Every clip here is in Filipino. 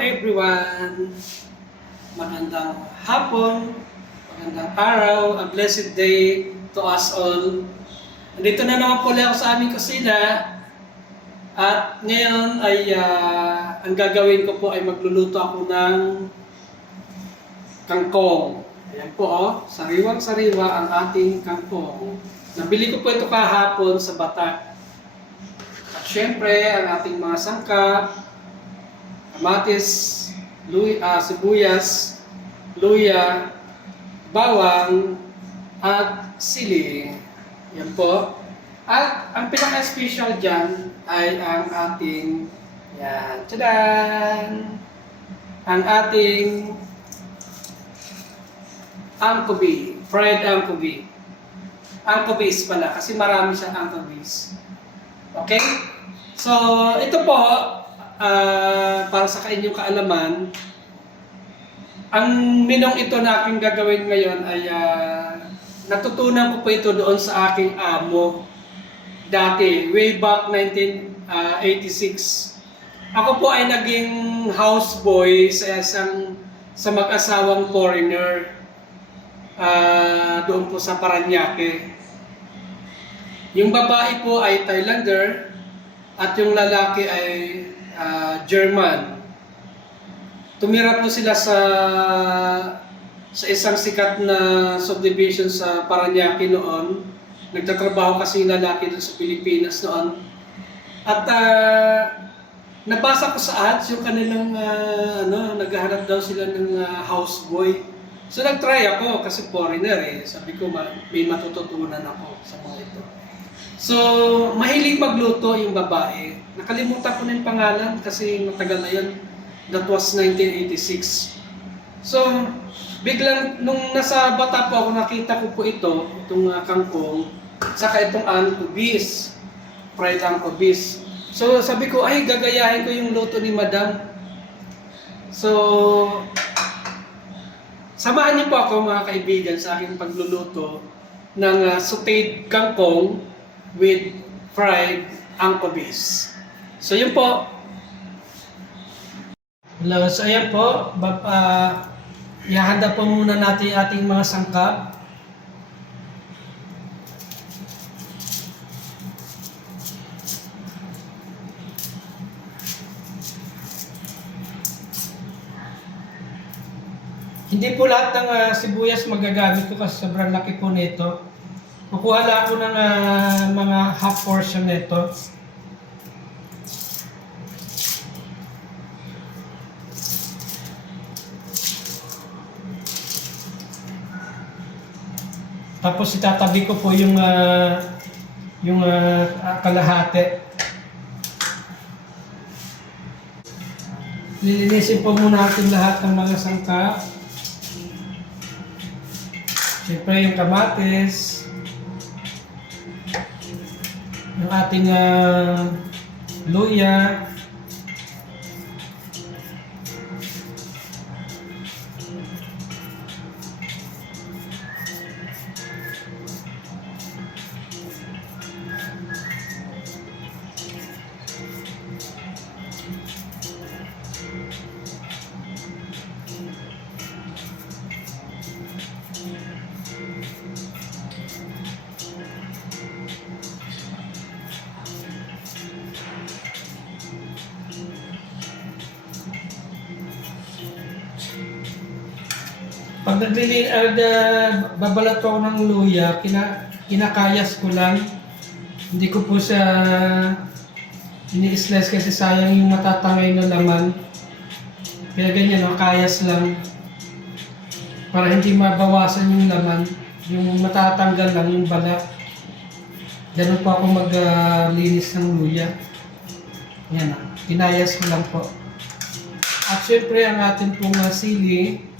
everyone! Magandang hapon, magandang araw, a blessed day to us all. Nandito na naman po ako sa aming kusina at ngayon ay ang gagawin ko po ay magluluto ako ng kangkong. Ayan po sariwang-sariwa ang ating kangkong. Nabili ko po ito kahapon sa Bata. At syempre, ang ating mga sangkap, kamatis, sibuyas, luya, bawang, at sili. Yan po. At ang pinaka-special dyan ay ang ating, yan, tadaan! Ang ating angkobi, fried angkobi. Anchovies pala, kasi marami siyang anchovies. Okay? So, ito po, para sa inyong kaalaman, ang minong ito na aking gagawin ngayon ay natutunan ko po ito doon sa aking amo dati, way back 1986. Ako po ay naging houseboy sa mag-asawang foreigner doon po sa Paranaque. Yung babae po ay Thailander at yung lalaki ay German. Tumira po sila sa isang sikat na subdivision sa Paranaque noon. Nagtatrabaho kasi yung lalaki doon sa Pilipinas noon. At nabasa ko sa ads yung kanilang naghahanap daw sila ng houseboy. So nag-try ako kasi foreigner Sabi ko may matututunan ako sa mga ito. So, mahilig magluto yung babae. Nakalimutan ko na yung pangalan kasi matagal na yun. That was 1986. So, biglang nung nasa Bata po ako, nakita ko po itong kangkong, saka itong anchovies, fried anchovies. So, sabi ko, ay, gagayahin ko yung luto ni Madam. So, samahan niyo po ako mga kaibigan sa aking pagluluto ng sauteed kangkong with fried anchovies. So yun po. Hello, so ayan po. Ihahanda po muna natin ating mga sangkap. Hindi po lahat ng sibuyas magagamit ko kasi sobrang laki po nito. Kukuha lang ako ng mga half portion nito. Tapos itatabi ko po yung kalahati. Lilinisin po muna natin lahat ng mga sangkap. Siyempre yung kamatis, yung ating luya, pag babalat ko ako ng luya, kinakayas ko lang. Hindi ko po siya ini-slice kasi sayang yung matatangay na laman. Kaya ganyan, kayas lang. Para hindi mabawasan yung laman. Yung matatanggal lang yung balat. Ganun po ako maglinis ng luya. Yan kinayas ko lang po. At syempre ang ating pong sili.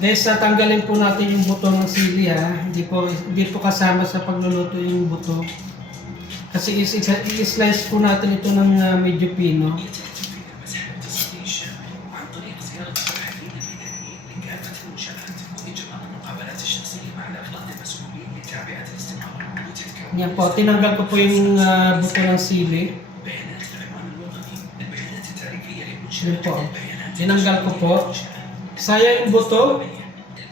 Guys, tanggalin po natin yung buto ng sili Hindi po kasama sa pagluluto yung buto. Kasi i-slice po natin ito ng medyo pino. Yan po, tinanggal ko po yung buto ng sili. Yan po, tinanggal ko po. Sayang yung buto.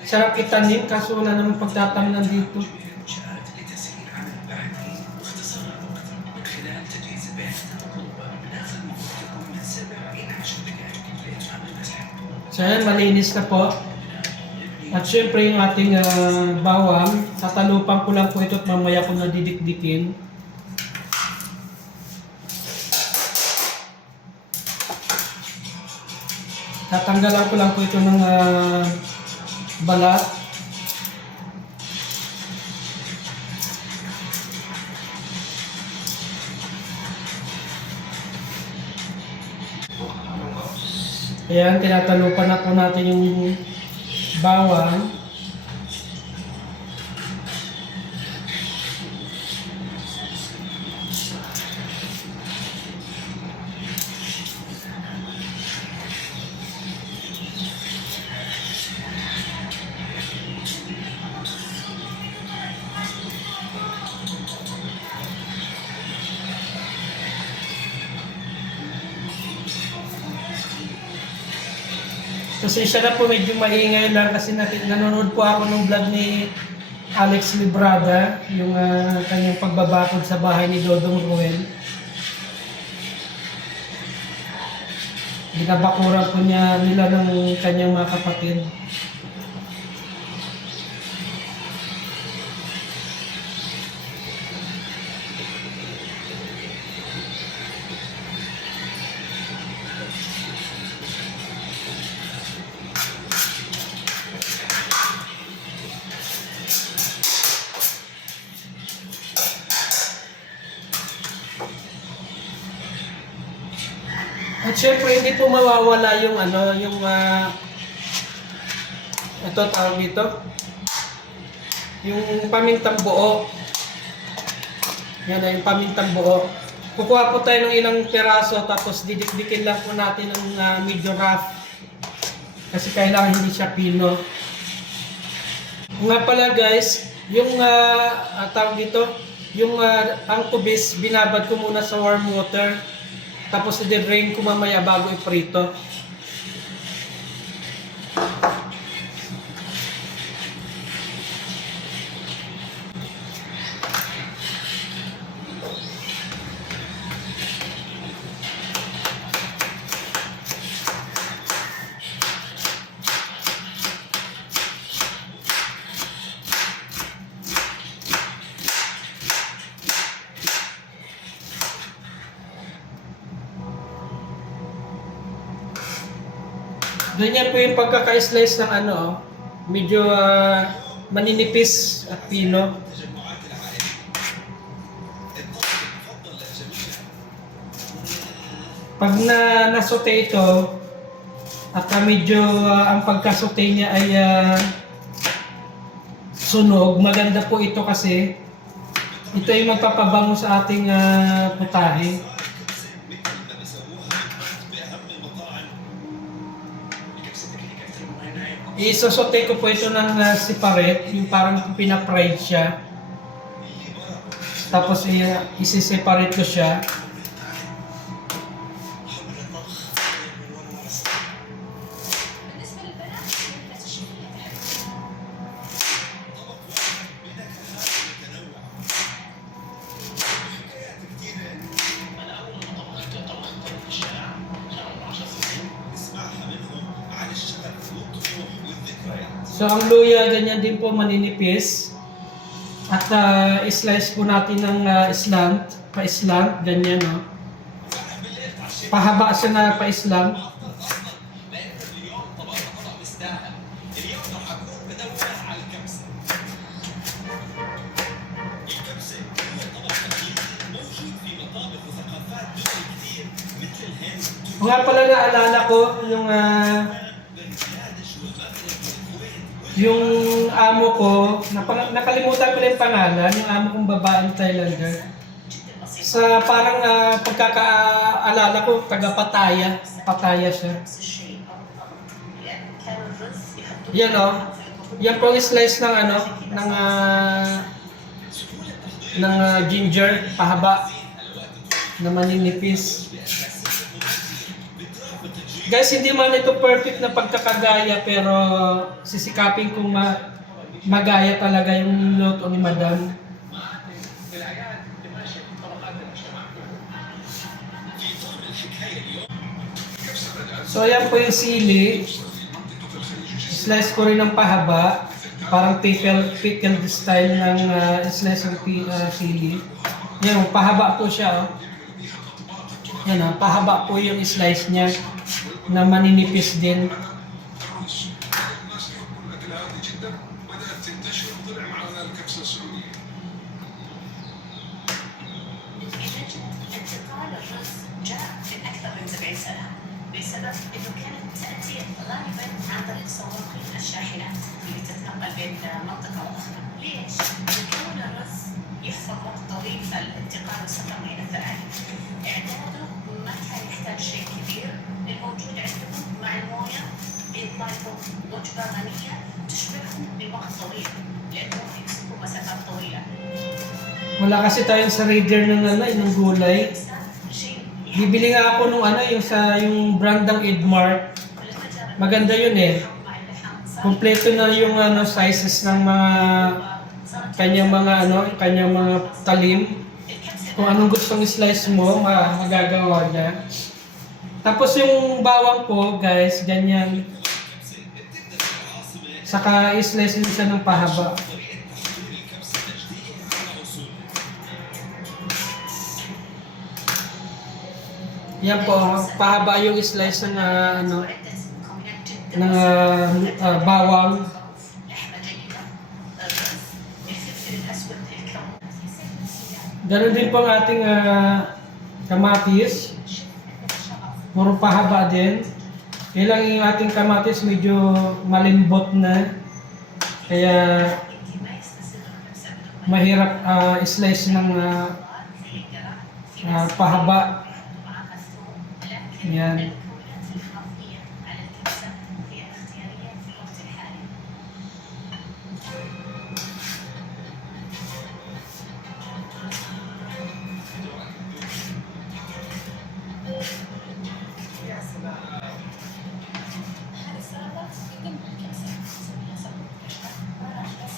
Sarap itanim, kaso wala naman pagtatamnan dito. So yan, malinis na po. At syempre yung ating bawang, tatalupan ko lang po ito at mamaya ko nadidikdikin. Tatanggalan ko lang po ito ng balat. Ayan, tinatalupan na po natin yung bawang. Pasensya na po, medyo maingay lang kasi nanonood po ako ng vlog ni Alex Librada, yung kanyang pagbabakod sa bahay ni Dodong Ruel. Binabakuran po nila ng kanyang mga kapatid. At syempre hindi po mawawala yung ito tawag dito, yung pamintang buo. Yan na yung pamintang buo. Kukuha po tayo ng ilang piraso tapos didikdikin lang po natin ng medyo rough. Kasi kailangan hindi siya pino. Nga pala guys, yung tawag dito, yung ang tubis, binabad ko muna sa warm water. Tapos i-drain ko mamaya bago iprito. Ganyan po yung pagkaka-slice ng medyo maninipis at pino. Pag nasote ito, at medyo ang pagkasote niya ay sunog, maganda po ito kasi ito ay magpapabango sa ating putahe. Isosote ko po ito ng separate, yung parang pinapride siya. Tapos isi-separate ko siya. So ang luya, ganyan din po maninipis. At slice po natin ng pa-slant, ganyan no. Pahaba siya na pa-slant. Nga pala naalala ko yung amo ko, nakalimutan ko na yung pangalan, yung amo kong babaeng Thailander. Sa parang pagkakaalala ko, taga Pattaya siya. Yan o, yan po yung slice ng ginger, pahaba, na maninipis. Guys, hindi man ito perfect na pagkakagaya, pero sisikapin kong magaya talaga yung luto ni Madam. So ayan po yung sili. Slice ko rin ng pahaba. Parang pickled style ng slice ng sili. Yan, pahaba po siya. Oh. Yan, pahaba po yung slice niya na maninipis din. بسبب انه كانت تاتي غالبا عن طريق صواريخ الشاحنات اللي تتنقل بين منطقه واخرى. ليش؟ لكون الرز يحفظ وقت طويل فالانتقال والسفر بين الثلاث. اعداده ما كان يحتاج شيء كبير، الموجود عندهم مع المويه بيطلع لكم وجبه غنيه تشبعهم لوقت طويل لانهم يمسكوا مسافات طويله. Wala kasi tayong sa radar ng gulay. Bibili nga ako nung yung brand ng Edmart. Maganda yun eh. Kompleto na yung sizes ng mga kanyang mga talim. Kung anong gustong slice mo, magagawa niya. Tapos yung bawang po, guys, ganyan. Saka i-slice mo siya ng pahaba. Yan po, pahaba yung slice ng bawang. Ganun din po ang ating kamatis. Puro pahaba din. Kailang yung ating kamatis medyo malimbot na. Kaya mahirap slice ng pahaba. Yan.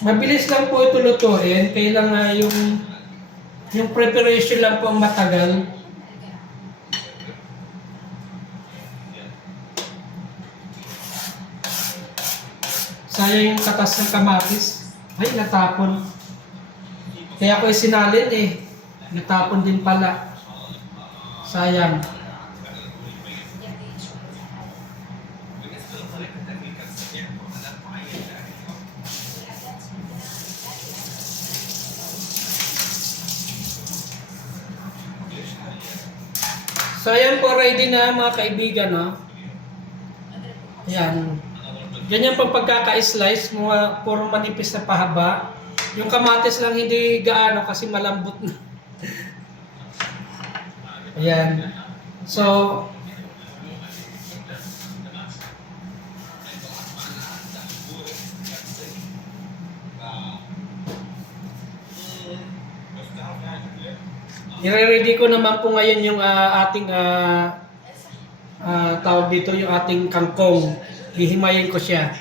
Mabilis lang po ito lutuin, kailangan yung preparation lang po ang matagal. Sayang yung katas ng kamatis. Ay, natapon. Kaya ako sinalin eh. Natapon din pala. Sayang. So ayan po, ready na mga kaibigan, no? Ayan. Ganyan pang pagkaka-slice, puro manipis na pahaba. Yung kamatis lang hindi gaano kasi malambot na. Ayan. So, i-ready ko naman po ngayon yung ating tawag dito, yung ating kangkong. Hihimayin ko siya.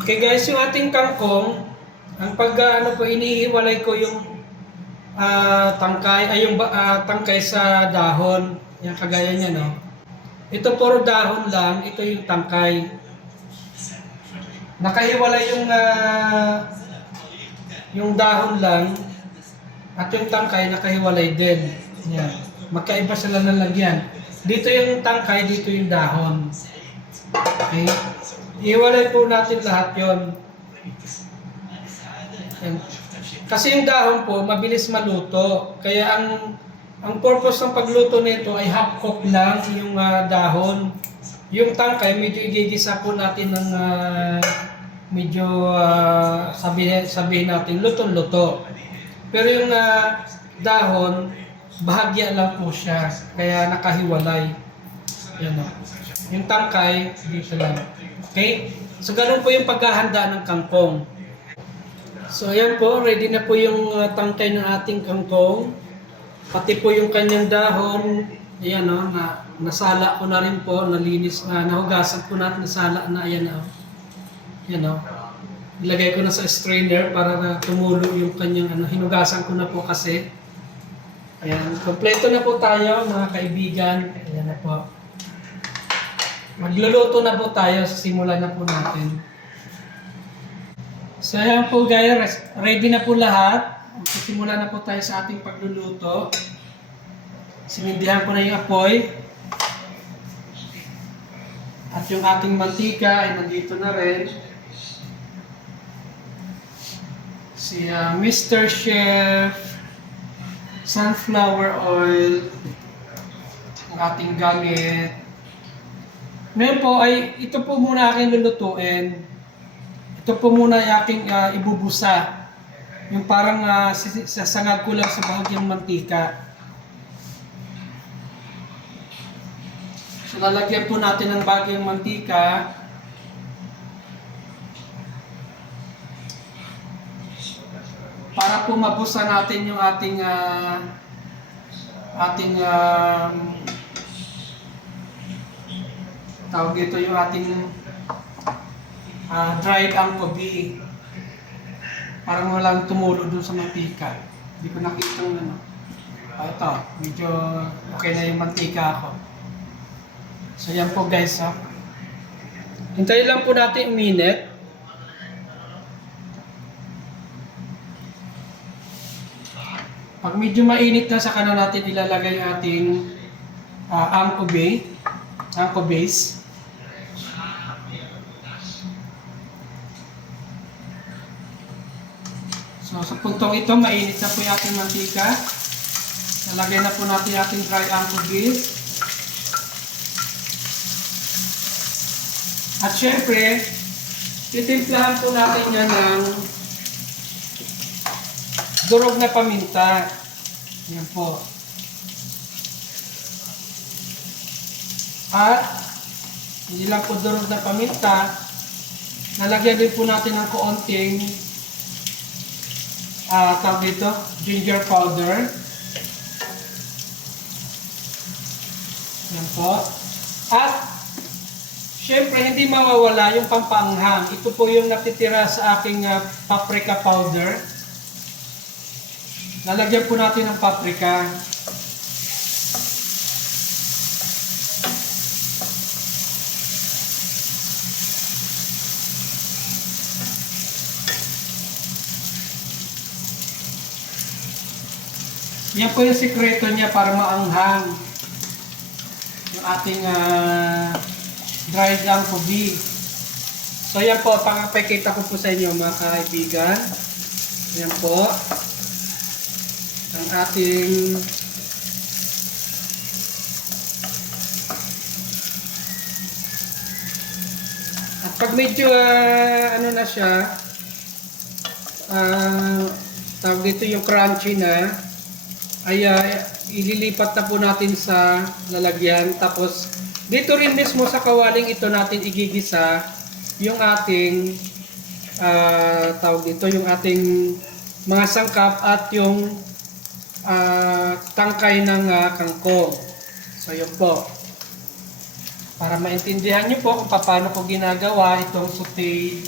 Okay guys, yung ating kangkong, ang inihiwalay ko yung tangkay, yung tangkay sa dahon. Yan, kagaya niya, no? Ito puro dahon lang, ito yung tangkay. Nakahiwalay yung dahon lang, at yung tangkay nakahiwalay din. Yan. Magkaiba sila ng lagyan. Dito yung tangkay, dito yung dahon. Okay? Ihiwalay po natin lahat yon. Kasi yung dahon po, mabilis maluto. Kaya ang purpose ng pagluto nito ay half cook lang yung dahon. Yung tangkay, medyo igigisa po natin ng medyo sabihin natin luto-luto. Pero yung dahon, bahagya lang po siya. Kaya nakahiwalay. Yan o. Yung tangkay, dito lang. Okay? So, ganun po yung paghahanda ng kangkong. So ayan po, ready na po yung tangkay ng ating kangkong. Pati po yung kanyang dahon, ayan o, nasala ko na rin po, nalinis, nahugasan ko na at nasala na, ayan o. Ayan o. Ilagay ko na sa strainer para tumulo yung kanyang hinugasan ko na po kasi. Ayan, kompleto na po tayo mga kaibigan. Ayan na po. Magluluto na po tayo, simulan na po natin. So ayan po guys, ready na po lahat. Simulan na po tayo sa ating pagluluto. Sinindihan ko na yung apoy. At yung ating mantika ay nandito na rin. Si Mr. Chef sunflower oil ang ating gamit. Ngayon po ay ito po muna aking lulutuin. Ito po muna yung aking ibubusa. Yung parang sasangag ko lang sa bahagyang mantika. So lalagyan po natin ng bahagyang mantika. Para po mabusa natin yung ating tawag dito yung ating dried angkobi. Parang walang tumulo dun sa mantika. Hindi ko nakita yung ito, medyo okay na yung mantika ako. So yan po guys ha. Hintayin lang po natin uminit. Pag medyo mainit na, saka na natin ilalagay ang ating angkobase. So sa puntong ito, mainit na po yung ating mantika. Nalagay na po natin yung ating dry angkobase. At syempre, titimplahan po natin yan ng durog na paminta. Yan po. At hindi lang po durog na paminta, nalagyan din po natin ng kaunting tawag dito, ginger powder. Yan po. At syempre hindi mawawala yung pampanghang. Ito po yung natitira sa aking paprika powder. Lalagyan po natin ng paprika. Yan po yung sikreto niya para maanghang yung ating dried angkobi. So yan po, pakikita ko po sa inyo mga kaibigan. Yan po ang ating at pag medyo ano na siya tawag dito yung crunchy na ay ililipat na po natin sa lalagyan, tapos dito rin mismo sa kawaling ito natin igigisa yung ating tawag dito yung ating mga sangkap at yung tangkay ng kangkong. So yun po. Para maintindihan nyo po kung paano ko ginagawa itong sauté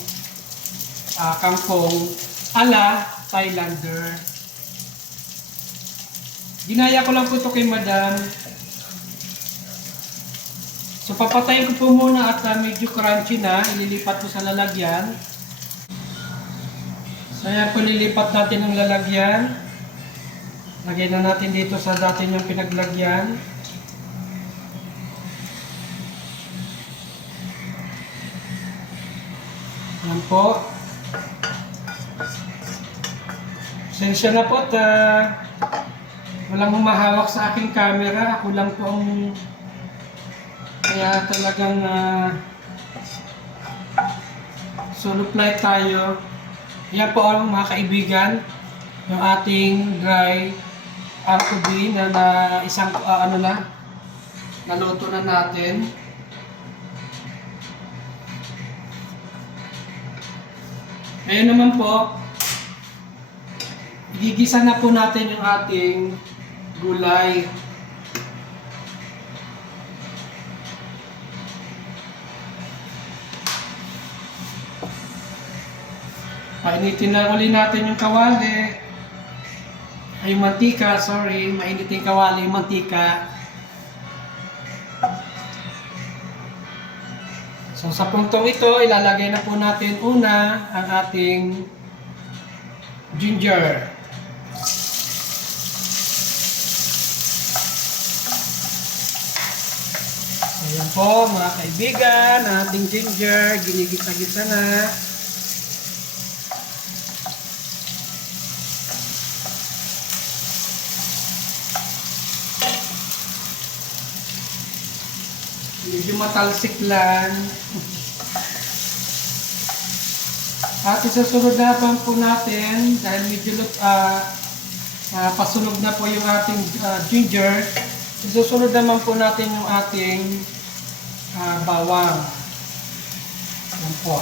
kangkong ala Thailander. Ginaya ko lang po ito kay Madam. So papatayin ko po muna at medyo crunchy na. Ililipat ko sa lalagyan. So ayan po, lilipat natin ang lalagyan. Lagay na natin dito sa dati niyang pinaglagyan. Ayan po. Sensya na po at walang humahawak sa aking camera. Ako lang po ang kaya talagang solo flight tayo. Ayan po mga kaibigan, yung ating dry angkobi na isang naluto na natin. Ngayon naman po, Gigisa na po natin yung ating gulay. Painitin na uli natin yung kawali. Ay, yung mantika, sorry. Mainit yung kawali, yung mantika. So, sa puntong ito, ilalagay na po natin una ang ating ginger. Ayan po, mga kaibigan, ang ating ginger, ginigisa-gisa na. Medyo matalsik lang. At isusunod na po natin dahil medyo pasunog na po yung ating ginger. Isusunod naman po natin yung ating bawang. Yan po.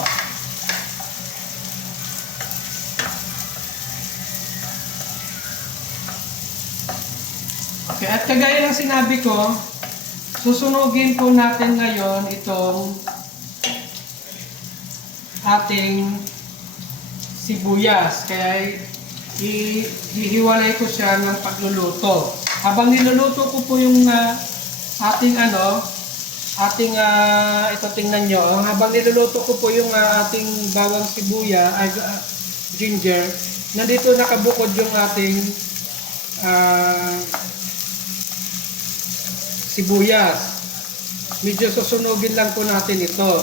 Okay, at kagaya ng sinabi ko, susunugin po natin ngayon itong ating sibuyas. Kaya hihiwalay ko siya ng pagluluto. Habang niluluto ko po yung ito tingnan nyo. Habang niluluto ko po yung ating bawang ginger, nandito nakabukod yung ating sibuyas. Medyo susunugin lang po natin ito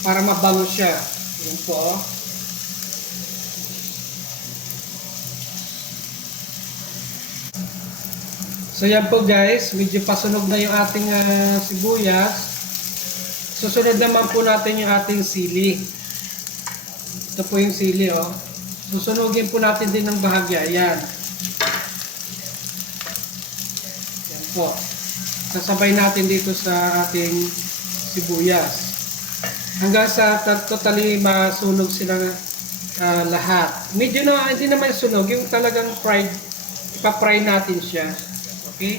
para mabango siya. Yan po. So yan po guys, medyo pasunog na yung ating sibuyas. Susunod naman po natin yung ating sili. Ito po yung sili, oh. Susunugin po natin din ng bahagya. Yan. Yan po. Sasabay natin dito sa ating sibuyas. Hanggang sa totally masunog sila lahat. Medyo na, hindi naman sunog. Yung talagang fried, ipa-fry natin siya. Okay?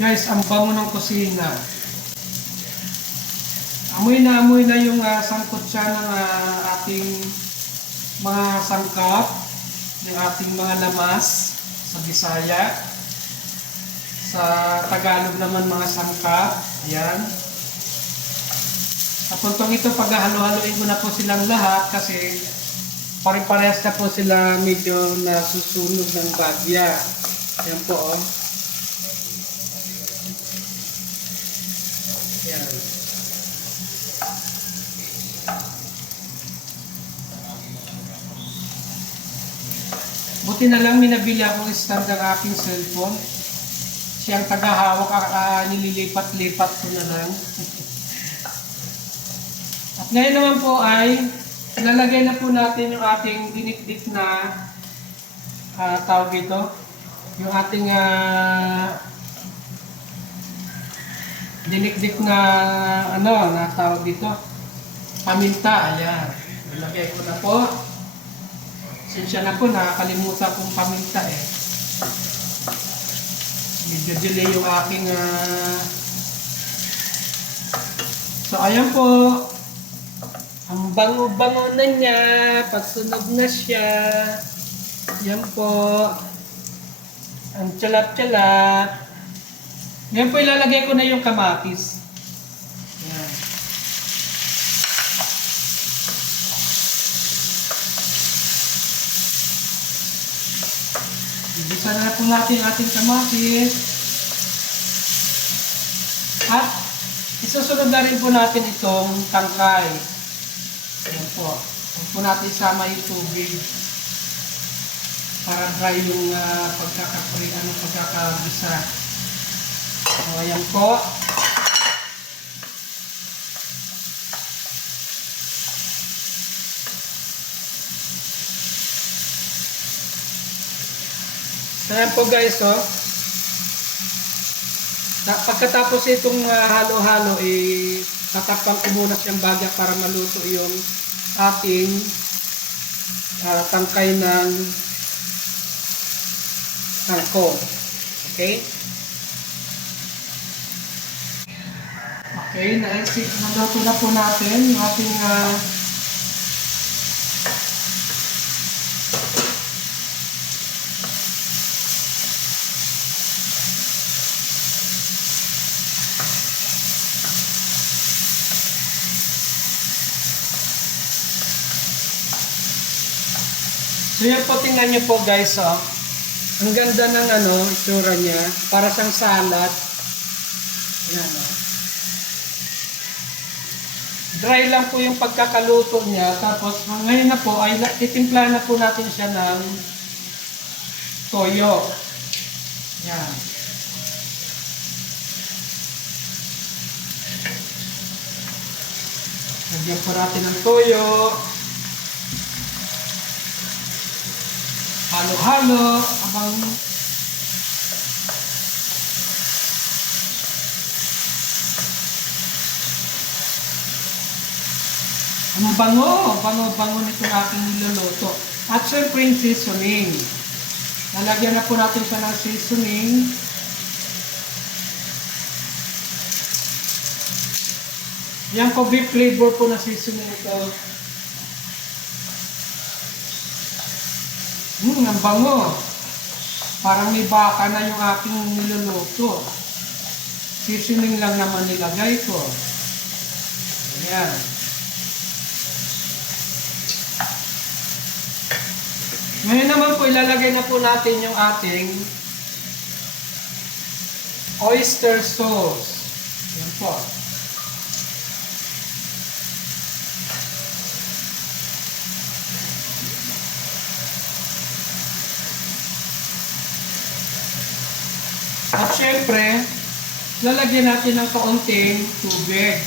Guys, ang bango ng kusina. Amoy na yung sangkot siya ng ating mga sangkap, ng ating mga lamas sa Bisaya. Sa Tagalog naman mga sangkap. Ayan. Sa puntong ito, paghahalo-haloin ko na po silang lahat kasi pare-parehas na po sila medyo nasusunog ng bagya. Ayan po, oh. Ayan. Buti na lang minabili akong stand ng aking cellphone. Siyang tagahawak, nililipat-lipat ko na lang. At ngayon naman po ay ilalagay na po natin yung ating dinikdik na tawag ito. Yung ating dinikdik na na tawag dito. Paminta, ayan. Ilagay ko na po. Sinsya na po, nakakalimutan kong paminta eh. Medyo delay yung aking so ayan po, ang bango-bango na niya, pagsunog na siya. Yan po, ang tsalap-tsalap. Ngayon po ilalagay ko na yung kamatis. Yan. Ibisa na po natin ating kamatis. At isusunod na rin po natin itong tangkay. Ayan po. Huwag po natin isama yung tubig para dry yung pagkakabisa. So, ayan po. So, ayan po guys, oh. Pagkatapos itong halo-halo, tatakpan ko muna siyang bagya para maluto yung ating tangkay ng kangkong. Okay? Okay, naluto na po natin yung ating so yan po, tingnan nyo po guys, oh. Ang ganda ng itsura niya, para siyang salad. Yan, oh. Dry lang po yung pagkakaluto niya, tapos ngayon na po ay titimpla na po natin siya ng toyo. Yan. Lagyan po natin ng toyo. Halo-halo habang ang bango nitong aking niluluto. At syempre yung seasoning. Lalagyan na po natin siya ng seasoning. Yan po, beef flavor po na seasoning ito. Ang bango. Parang may baka na yung aking niluluto. Seasoning lang naman nilagay ko. Ayan. Ngayon naman po, ilalagay na po natin yung ating oyster sauce. Ayan po. At syempre, lalagyan natin ng kaunting tubig.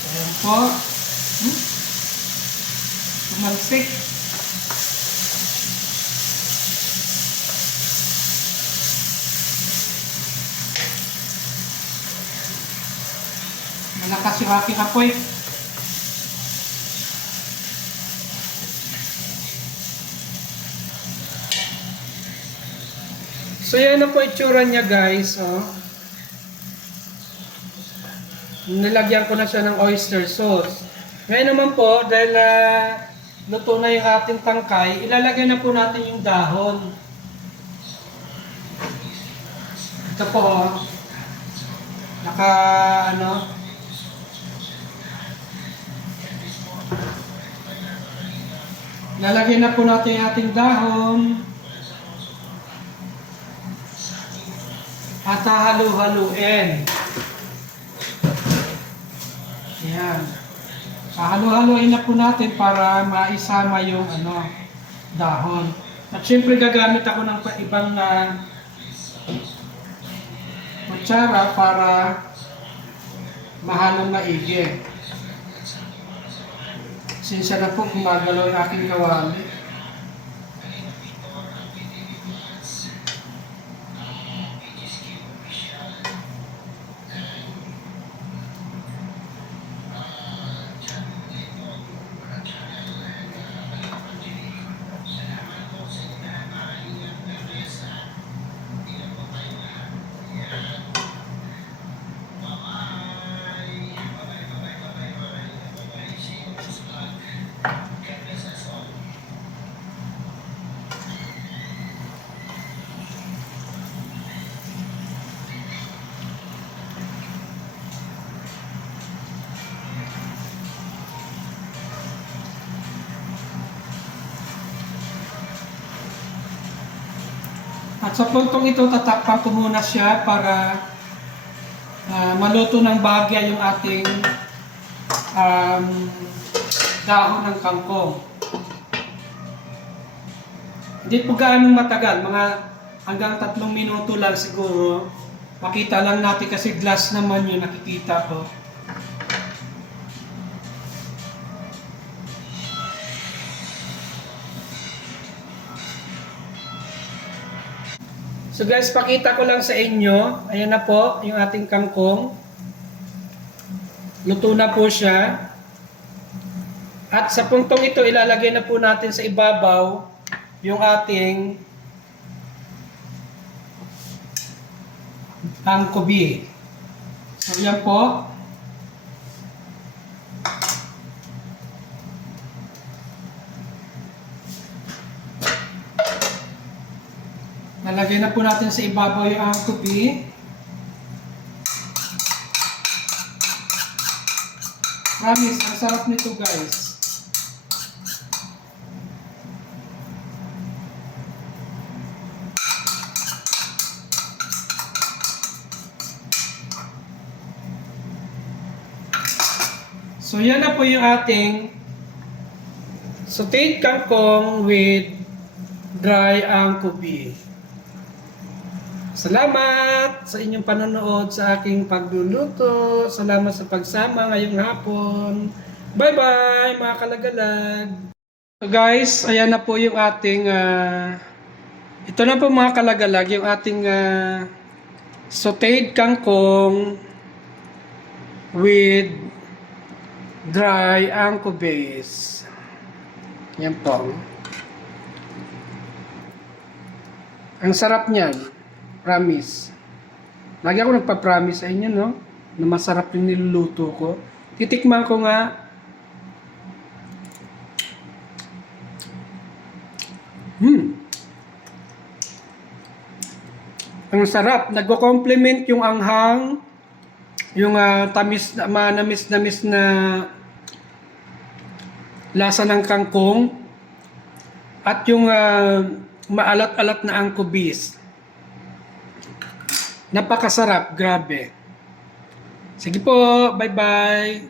Ayan po. Tumalsik. Malakas yung aking apoy. So yan na po itsura niya guys. Oh. Nilagyan ko na siya ng oyster sauce. Ngayon naman po, dahil luto na yung ating tangkay, ilalagay na po natin yung dahon. Ito po, oh. Lalagyan na po natin yung ating dahon. At hahalu-haluin. Ayan. Hahalu-haluin na po natin para maisama yung dahon. At syempre gagamit ako ng ibang kutsara para mahalong maigi. Sinsya na po gumagalaw yung aking kawali. At sa puntong ito, tatakpan ko muna siya para maluto ng bagya yung ating dahon ng kangkong. Hindi po gaanong matagal, mga hanggang 3 minuto lang siguro. Makita lang natin kasi glass naman yung nakikita ko. So guys, pakita ko lang sa inyo. Ayan na po yung ating kangkong. Luto na po siya. At sa puntong ito, ilalagay na po natin sa ibabaw yung ating angkobi. So, yan po. Nalagay na po natin sa ibabaw yung angkobi. Promise, ang sarap nito guys. So yan na po yung ating sauteed kangkong with dry angkobi. Salamat sa inyong panonood sa aking pagluluto. Salamat sa pagsama ngayong hapon. Bye-bye mga kalagalag. So guys, ayan na po yung ating ito na po mga kalagalag, yung ating sauteed kangkong with dry anchovies. Yan po. Ang sarap niyan. Promise. Lagi ako nagpa-promise sa inyo, no? Na masarap yung niluluto ko. Titikman ko nga. Ang sarap. Nagko-complement yung anghang. Yung tamis, manamis-namis na lasa ng kangkong. At yung maalat-alat na anchovies. Napakasarap, grabe. Sige po, bye-bye.